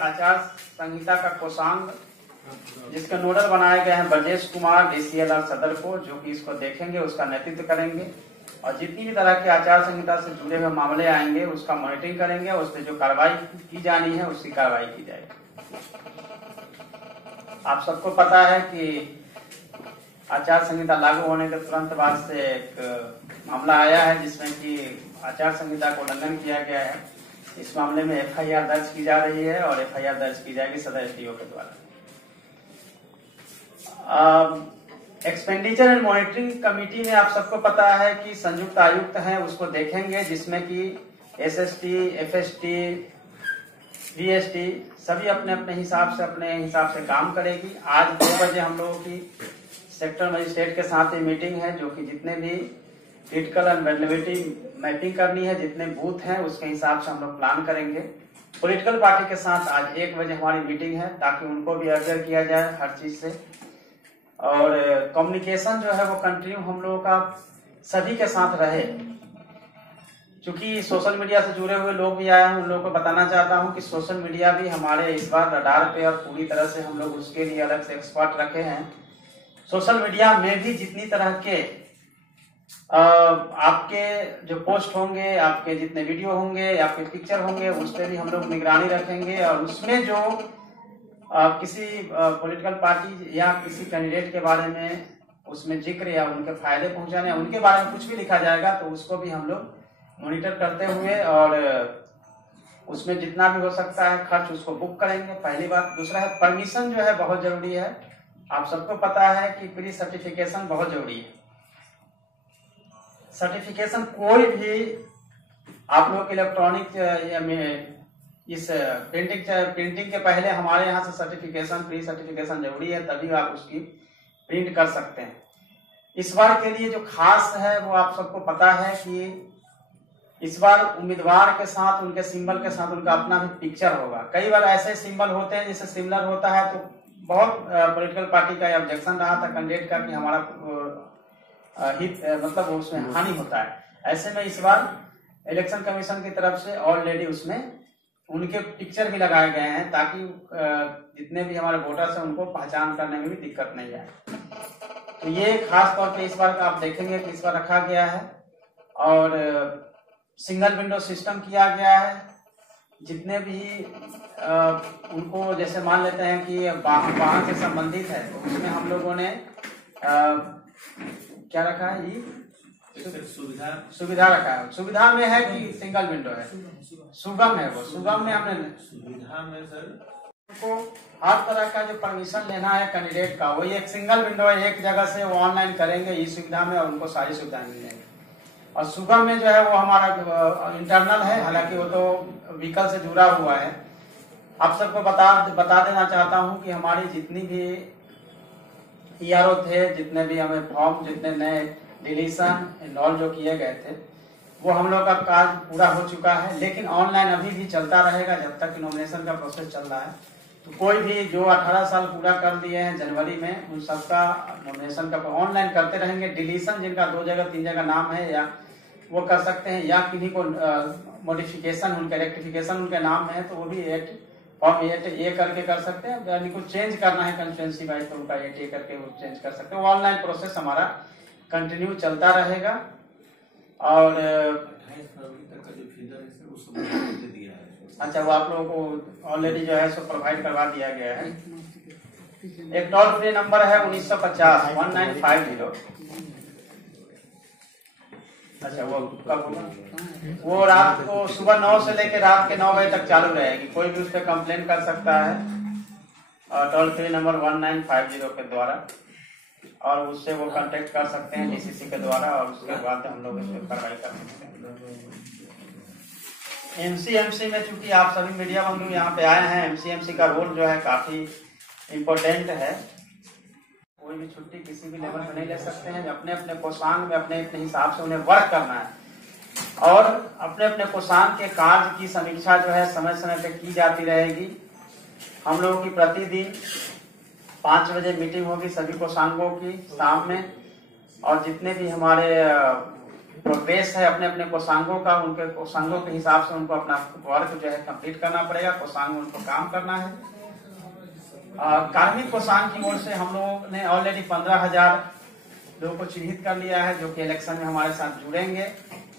आचार संहिता का कोषांग जिसके नोडल बनाए गए हैं ब्रजेश कुमार DCLR सदर को, जो कि इसको देखेंगे, उसका नेतृत्व करेंगे और जितनी भी तरह के आचार संहिता से जुड़े हुए मामले आएंगे उसका मॉनिटरिंग करेंगे, उस पर जो कार्रवाई की जानी है उसकी कार्रवाई की जाएगी। आप सबको पता है कि आचार संहिता लागू होने के तुरंत बाद से एक मामला आया है जिसमें कि आचार संहिता को उल्लंघन किया गया है। इस मामले में FIR दर्ज की जा रही है और FIR दर्ज की जाएगी सदर SDO के द्वारा। एक्सपेंडिचर एंड मॉनिटरिंग कमेटी में आप सबको पता है कि संयुक्त आयुक्त हैं, उसको देखेंगे, जिसमें कि SST, FST, VST सभी अपने अपने हिसाब से काम करेगी। आज 2 बजे हम लोगों की सेक्टर मजिस्ट्रेट के साथ ये मीटिंग है, जो कि जितने भी क्रिटिकल एंड वल्नरेबिलिटी मैपिंग करनी है, जितने बूथ हैं उसके हिसाब से हम लोग प्लान करेंगे। पॉलिटिकल पार्टी के साथ आज 1 बजे हमारी मीटिंग है ताकि उनको भी अवेयर किया जाए हर चीज से। और कम्युनिकेशन जो है वो कंटिन्यू हम लोगों का सभी के साथ रहे। क्योंकि सोशल मीडिया से जुड़े हुए लोग भी आए हैं, उन लोगों को बताना चाहता हूं कि सोशल मीडिया भी हमारे इस बार रडार पे और पूरी तरह से हम लोग उसके लिए अलग से एक्सपर्ट रखे हैं। सोशल मीडिया में भी जितनी तरह के आपके जो पोस्ट होंगे, आपके जितने वीडियो होंगे, आपके पिक्चर होंगे, उस पर भी हम लोग निगरानी रखेंगे और उसमें जो किसी पॉलिटिकल पार्टी या किसी कैंडिडेट के बारे में उसमें जिक्र या उनके फायदे पहुंचाने या उनके बारे में कुछ भी लिखा जाएगा तो उसको भी हम लोग मॉनिटर करते हुए और उसमें जितना भी हो सकता है खर्च उसको बुक करेंगे, पहली बात। दूसरा है परमिशन जो है बहुत जरूरी है। आप सबको पता है कि प्री सर्टिफिकेशन बहुत जरूरी है। सर्टिफिकेशन कोई भी आप लोग इलेक्ट्रॉनिक इस प्रिंटिंग के पहले हमारे यहाँ से सर्टिफिकेशन, प्री सर्टिफिकेशन जरूरी है, तभी आप उसकी प्रिंट कर सकते हैं। इस बार के लिए जो खास है वो आप सबको पता है कि इस बार उम्मीदवार के साथ, उनके सिंबल के साथ उनका अपना भी पिक्चर होगा। कई बार ऐसे सिंबल होते हैं जिससे सिमिलर होता है तो बहुत पॉलिटिकल पार्टी का ऑब्जेक्शन रहा था कैंडिडेट का कि हमारा हित मतलब उसमें हानि होता है। ऐसे में इस बार इलेक्शन कमीशन की तरफ से ऑलरेडी उसमें उनके पिक्चर भी लगाए गए हैं ताकि जितने भी हमारे वोटर्स हैं उनको पहचान करने में भी दिक्कत नहीं आए। तो ये खास तौर पे इस बार का आप देखेंगे कि इस बार रखा गया है और सिंगल विंडो सिस्टम किया गया है। जितने भी उनको जैसे मान लेते हैं कि वाहन से संबंधित है तो उसमें हम लोगों ने क्या रखा है, ये सुविधा रखा है। सुविधा में है कि सिंगल विंडो है, सुगम है, वो सुगम में हमने सुविधा में सर को हर तरह का जो परमिशन लेना है कैंडिडेट का, वही एक सिंगल विंडो है, एक जगह से वो ऑनलाइन करेंगे इस सुविधा में और उनको सारी सुविधाएं मिलेंगी। और सुगम में जो है वो हमारा इंटरनल है, हालांकि वो तो व्हीकल से जुड़ा हुआ है। आप सबको बता देना चाहता हूँ कि हमारी जितनी भी ERO थे, जितने भी हमें फॉर्म, जितने नए डिलीशन इनऑल जो किए गए थे, वो हम लोग का कार्य पूरा हो चुका है, लेकिन ऑनलाइन अभी भी चलता रहेगा जब तक नॉमिनेशन का प्रोसेस चल रहा है। तो कोई भी जो 18 साल पूरा कर दिए हैं जनवरी में, उन सबका नॉमिनेशन का ऑनलाइन करते रहेंगे। डिलीशन जिनका 2 जगह 3 जगह नाम है या वो कर सकते हैं, या किन्हीं को मॉडिफिकेशन उनके रेक्टिफिकेशन उनके नाम है तो वो भी फॉर्म 8A करके कर सकते हैं। यानी कुछ चेंज करना है कंस्टिट्यूएंसी वाइज तो उनका 8A करके वो चेंज कर सकते हैं। ऑनलाइन प्रोसेस हमारा कंटिन्यू चलता रहेगा और अच्छा वो आप लोगों को ऑलरेडी जो है सो प्रोवाइड करवा दिया गया है। एक टोल फ्री नंबर है 1950 1950। अच्छा वो कब होगा? वो रात को सुबह 9 से लेकर रात के 9 बजे तक चालू रहेगी। कोई भी उस पर कंप्लेन कर सकता है और टोल फ्री नंबर 1950 के द्वारा, और उससे वो कांटेक्ट कर सकते हैं DCC के द्वारा और उसके बाद हम लोग इस पर कार्रवाई कर सकते हैं। MC में चूंकि आप सभी मीडिया बंधु यहाँ पे आए हैं, MC का रोल जो है काफी इम्पोर्टेंट है। कोई भी छुट्टी किसी भी लेवल पे नहीं ले सकते हैं। अपने अपने कोषांग में अपने अपने हिसाब से उन्हें वर्क करना है और अपने अपने कोषांग के कार्य की समीक्षा जो है समय समय पे की जाती रहेगी। हम लोगों की प्रतिदिन 5 बजे मीटिंग होगी सभी कोषांगों की शाम में, और जितने भी हमारे प्रोग्रेस है अपने अपने कोषांगों का, उनके कोषांगों के हिसाब से उनको अपना वर्क जो है कंप्लीट करना पड़ेगा। कोषांग उनको काम करना है। कार्मिक कोषांग की ओर से हम लोगों ने ऑलरेडी 15,000 लोगों को चिन्हित कर लिया है, जो कि इलेक्शन में हमारे साथ जुड़ेंगे,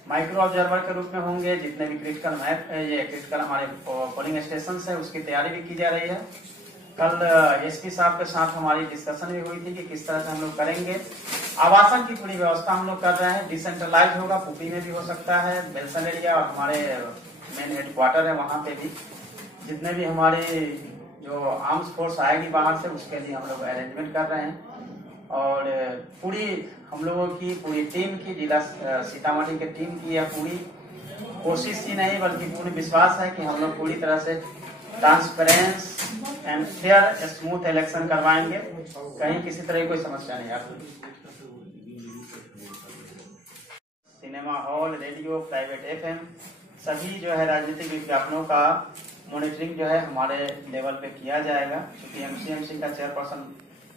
माइक्रो ऑब्जर्वर के रूप में होंगे। जितने भी क्रिटिकल हमारे पोलिंग स्टेशन है उसकी तैयारी भी की जा रही है। कल एसपी साहब के साथ हमारी डिस्कशन भी हुई थी कि किस तरह से हम लोग करेंगे। आवासन की पूरी व्यवस्था हम लोग कर रहे हैं। डिसेंट्रलाइज होगा, पुपी में भी हो सकता है, बेलसन एरिया और हमारे मेन हेडक्वार्टर है वहाँ पे भी। जितने भी हमारे जो आर्म्स फोर्स आएगी बाहर से, उसके लिए हम लोग अरेंजमेंट कर रहे हैं। और पूरी हम लोगों की पूरी टीम की, जिला सीतामढ़ी के टीम की यह पूरी कोशिश ही नहीं बल्कि पूर्ण विश्वास है कि हम लोग पूरी तरह से transparence and fair smooth election करवाएंगे। कहीं किसी तरह की कोई समस्या नहीं आती। Cinema hall, radio, private FM सभी जो है राजनीतिक विज्ञापनों का मॉनिटरिंग जो है हमारे लेवल पे किया जाएगा। क्योंकि एमसीएमसी का चेयरपर्सन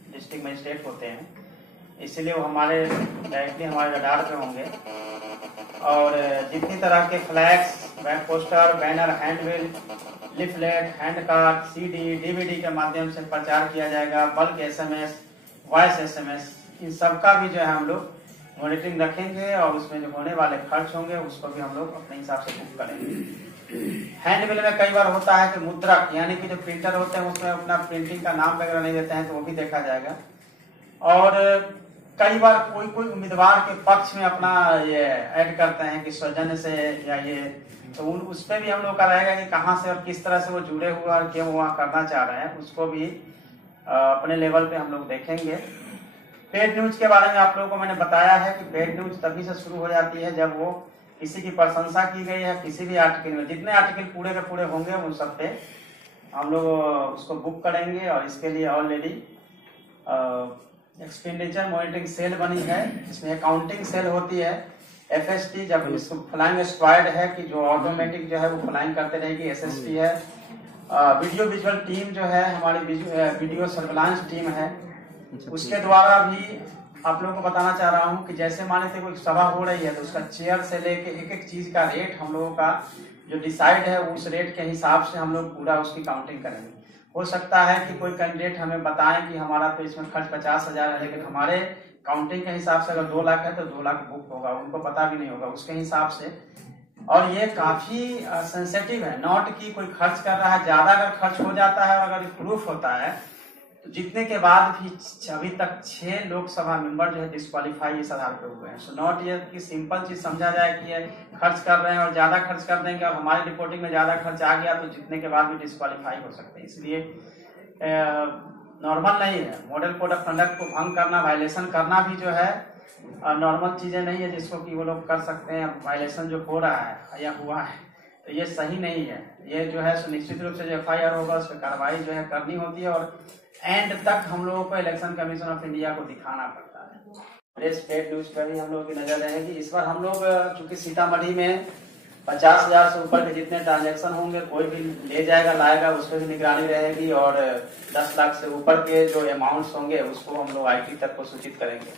डिस्ट्रिक्ट मजिस्ट्रेट होते हैं, इसलिए वो हमारे डायरेक्टली हमारे रडार पे होंगे। और जितनी तरह के flex, poster, banner, handbill, leaflet, hand card, CD, DVD के माध्यम से प्रचार किया जाएगा। बल्क एसएमएस, वॉइस एसएमएस, इन सबका भी जो है हम लोग मॉनिटरिंग रखेंगे। और उसमें जो होने वाले खर्च होंगे उसको भी हम लोग अपने हिसाब से बुक करेंगे। हैंडबिल में कई बार होता है कि मुद्रक यानी कि जो प्रिंटर होते हैं उसमें अपना प्रिंटिंग का नाम वगैरह नहीं देते हैं, तो वो भी देखा जाएगा। और कई बार कोई कोई उम्मीदवार के पक्ष में अपना ये ऐड करते हैं कि सौजन्य से या ये, तो उस पर भी हम लोग का रहेगा कि कहाँ से और किस तरह से वो जुड़े हुए और क्यों वहाँ करना चाह रहे हैं, उसको भी अपने लेवल पे हम लोग देखेंगे। पेड न्यूज के बारे में आप लोगों को मैंने बताया है कि पेड न्यूज तभी से शुरू हो जाती है जब वो किसी की प्रशंसा की गई है। किसी भी आर्टिकल में जितने आर्टिकल पूरे के पूरे होंगे उन सब पे हम लोग उसको बुक करेंगे। और इसके लिए ऑलरेडी एक्सपेंडिचर मॉनिटरिंग सेल बनी है, इसमें अकाउंटिंग सेल होती है, एफएसटी जब इसको फ्लाइंग स्क्वाड है कि जो ऑटोमेटिक जो है वो फ्लाइंग करते रहेगी, एसएसटी है, वीडियो विजुअल टीम जो है हमारी वीडियो सर्विलांस टीम है। उसके द्वारा भी आप लोगों को बताना चाह रहा हूँ कि जैसे मान लेते कोई सभा हो रही है तो उसका चेयर से लेके एक एक चीज का रेट हम लोगों का जो डिसाइड है उस रेट के हिसाब से हम लोग पूरा उसकी काउंटिंग करेंगे। हो सकता है कि कोई कैंडिडेट हमें बताएं कि हमारा तो इसमें खर्च 50,000 है, लेकिन हमारे काउंटिंग के हिसाब से अगर 2 लाख है तो 2 लाख बुक होगा, उनको पता भी नहीं होगा उसके हिसाब से। और ये काफी सेंसिटिव है, नॉट कि कोई खर्च कर रहा है, ज्यादा अगर खर्च हो जाता है और अगर प्रूफ होता है तो जितने के बाद भी अभी तक 6 लोकसभा मेंबर जो है डिस्क्वालीफाई इस आधार पे हुए हैं। सो नॉट ये कि सिंपल चीज समझा जाए कि ये खर्च कर रहे हैं और ज्यादा खर्च कर देंगे और हमारी रिपोर्टिंग में ज्यादा खर्च आ गया तो जितने के बाद भी डिस्क्वालीफाई हो सकते हैं। इसलिए नॉर्मल नहीं है, मॉडल कोड ऑफ कंडक्ट को भंग करना, वायलेशन करना भी जो है नॉर्मल चीजें नहीं है जिसको कि वो लोग कर सकते हैं। वायलेशन जो हो रहा है या हुआ है तो ये सही नहीं है। ये जो है सुनिश्चित रूप से जो FIR होगा उस पर कार्रवाई जो है करनी होती है और एंड तक हम लोगों को इलेक्शन कमीशन ऑफ इंडिया को दिखाना पड़ता है। स्टेट न्यूज पर भी हम लोगों की नजर रहेगी। इस बार हम लोग चूंकि सीतामढ़ी में 50,000 से ऊपर के जितने ट्रांजैक्शन होंगे कोई भी ले जाएगा लाएगा उस पर भी निगरानी रहेगी। और 10 लाख से ऊपर के जो अमाउंट्स होंगे उसको हम लोग IT तक को सूचित करेंगे।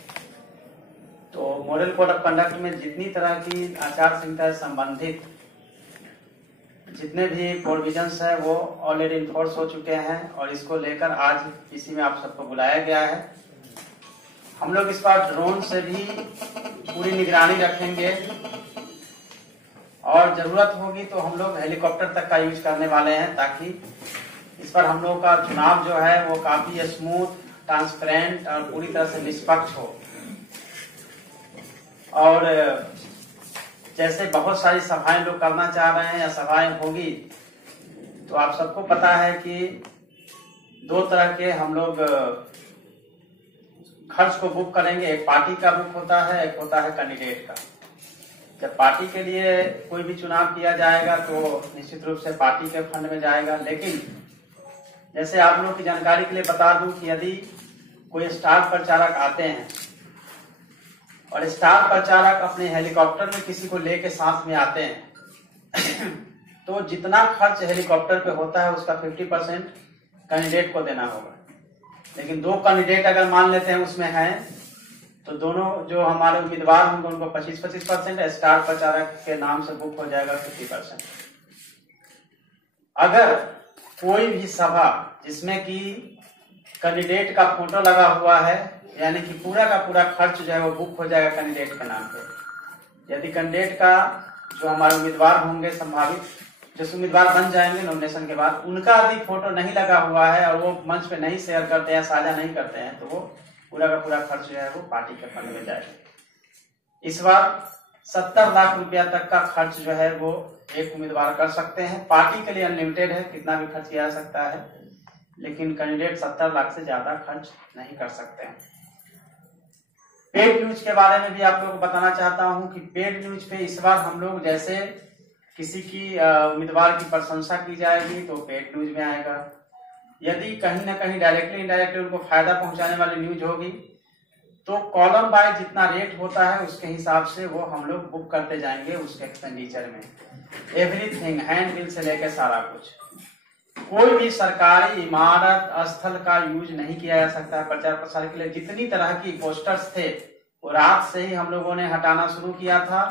तो मॉडल कोड ऑफ कंडक्ट में जितनी तरह की आचार संहिता से संबंधित जितने भी प्रोविजंस है वो ऑलरेडी इन्फोर्स हो चुके हैं और इसको लेकर आज इसी में आप सबको बुलाया गया है। हम लोग इस बार ड्रोन से भी पूरी निगरानी रखेंगे और जरूरत होगी तो हम लोग हेलीकॉप्टर तक का यूज करने वाले हैं ताकि इस बार हम लोग का चुनाव जो है वो काफी स्मूथ, ट्रांसपेरेंट और पूरी तरह से निष्पक्ष हो। और जैसे बहुत सारी सभाएं लोग करना चाह रहे हैं या सभाएं होगी तो आप सबको पता है कि 2 तरह के हम लोग खर्च को बुक करेंगे। एक पार्टी का बुक होता है, एक होता है कैंडिडेट का। जब पार्टी के लिए कोई भी चुनाव किया जाएगा तो निश्चित रूप से पार्टी के फंड में जाएगा। लेकिन जैसे आप लोग की जानकारी के लिए बता दूं कि यदि कोई स्टार प्रचारक आते हैं और स्टार प्रचारक अपने हेलीकॉप्टर में किसी को लेके साथ में आते हैं तो जितना खर्च हेलीकॉप्टर पे होता है उसका 50% कैंडिडेट को देना होगा। लेकिन 2 कैंडिडेट अगर मान लेते हैं उसमें हैं तो दोनों जो हमारे उम्मीदवार होंगे उनको 25-25%, स्टार प्रचारक के नाम से बुक हो जाएगा 50%। अगर कोई भी सभा जिसमें कि कैंडिडेट का फोटो लगा हुआ है, यानी कि पूरा का पूरा खर्च जो है वो बुक हो जाएगा कैंडिडेट के नाम पे। यदि कैंडिडेट का जो हमारे उम्मीदवार होंगे संभावित, जो उम्मीदवार बन जाएंगे नॉमिनेशन के बाद, उनका यदि फोटो नहीं लगा हुआ है और वो मंच पे नहीं शेयर करते हैं, साझा नहीं करते हैं, तो वो पूरा का पूरा खर्च जो है वो पार्टी के फंड में जाएगा। इस बार 70 लाख रुपया तक का खर्च जो है वो एक उम्मीदवार कर सकते हैं। पार्टी के लिए अनलिमिटेड है, कितना भी खर्च किया जा सकता है, लेकिन कैंडिडेट 70 लाख से ज्यादा खर्च नहीं कर सकते हैं। पेड न्यूज के बारे में भी आप लोगों को बताना चाहता हूं कि पेड न्यूज पे इस बार हम लोग, जैसे किसी की उम्मीदवार की प्रशंसा की जाएगी तो पेड न्यूज में आएगा। यदि कहीं ना कहीं डायरेक्टली इनडायरेक्टली उनको फायदा पहुंचाने वाली न्यूज होगी तो कॉलम वाइज जितना रेट होता है उसके हिसाब से वो हम लोग बुक करते जाएंगे उसके एक्सपेंडिचर में। एवरीथिंग, हैंड बिल से लेकर सारा कुछ। कोई भी सरकारी इमारत स्थल का यूज नहीं किया जा सकता है प्रचार प्रसार के लिए। जितनी तरह की पोस्टर्स थे वो रात से ही हम लोगों ने हटाना शुरू किया था,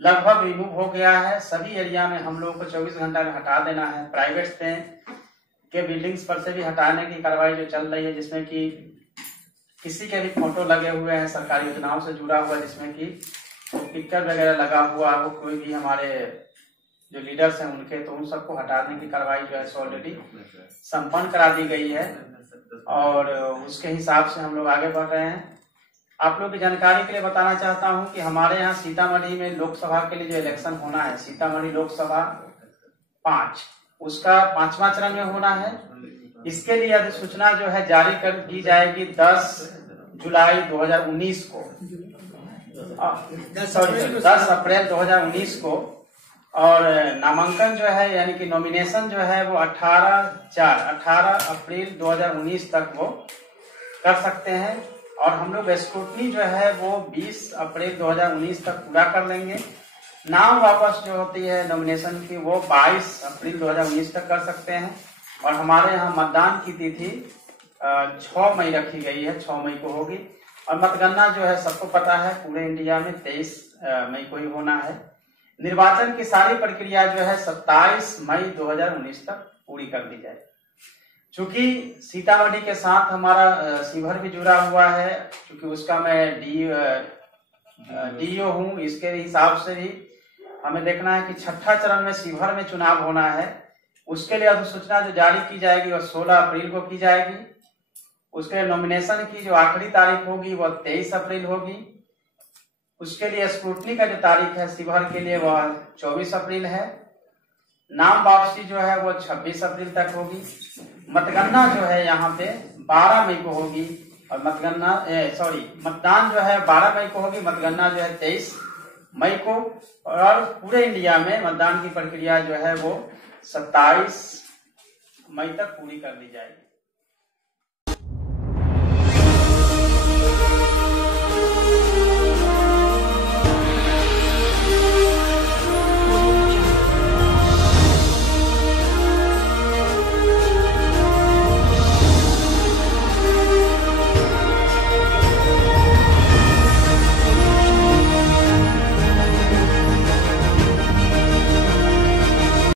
लगभग रिमूव हो गया है। सभी एरिया में हम लोगों को 24 घंटा में हटा देना है। प्राइवेट के बिल्डिंग्स पर से भी हटाने की कार्रवाई जो चल रही है, जिसमें कि किसी के भी फोटो लगे हुए हैं सरकारी योजनाओं से जुड़ा हुआ, जिसमें कि पिक्चर वगैरह लगा हुआ हो कोई भी हमारे जो लीडर्स हैं उनके, तो उन सबको हटाने की कार्रवाई जो है ऑलरेडी संपन्न करा दी गई है और उसके हिसाब से हम लोग आगे बढ़ रहे हैं। आप लोग की जानकारी के लिए बताना चाहता हूं कि हमारे यहाँ सीतामढ़ी में लोकसभा के लिए जो इलेक्शन होना है, सीतामढ़ी लोकसभा 5, उसका 5वां चरण में होना है। इसके लिए अधिसूचना जो है जारी कर दी जाएगी 10 जुलाई 2019 को, 10 अप्रैल 2019 को। और नामांकन जो है यानी कि नॉमिनेशन जो है वो 18 अप्रैल 2019 तक वो कर सकते हैं और हम लोग स्क्रूटनी जो है वो 20 अप्रैल 2019 तक पूरा कर लेंगे। नाम वापस जो होती है नॉमिनेशन की वो 22 अप्रैल 2019 तक कर सकते हैं और हमारे यहाँ मतदान की तिथि 6 मई रखी गई है, 6 मई को होगी। और मतगणना जो है सबको पता है पूरे इंडिया में 23 मई को ही होना है। निर्वाचन की सारी प्रक्रिया जो है 27 मई 2019 तक पूरी कर दी जाए। चूंकि सीतामढ़ी के साथ हमारा शिवहर भी जुड़ा हुआ है, क्योंकि उसका मैं डीओ हूँ, इसके हिसाब से भी हमें देखना है कि 6ठा चरण में शिवहर में चुनाव होना है। उसके लिए अधिसूचना जो जारी की जाएगी वह 16 अप्रैल को की जाएगी। उसके नॉमिनेशन की जो आखिरी तारीख होगी वह 23 अप्रैल होगी। उसके लिए स्क्रूटनी का जो तारीख है शिवहर के लिए वह 24 अप्रैल है। नाम वापसी जो है वो 26 अप्रैल तक होगी। मतगणना जो है यहाँ पे 12 मई को होगी और मतदान जो है 12 मई को होगी, मतगणना जो है 23 मई को। और पूरे इंडिया में मतदान की प्रक्रिया जो है वो 27 मई तक पूरी कर दी जाएगी।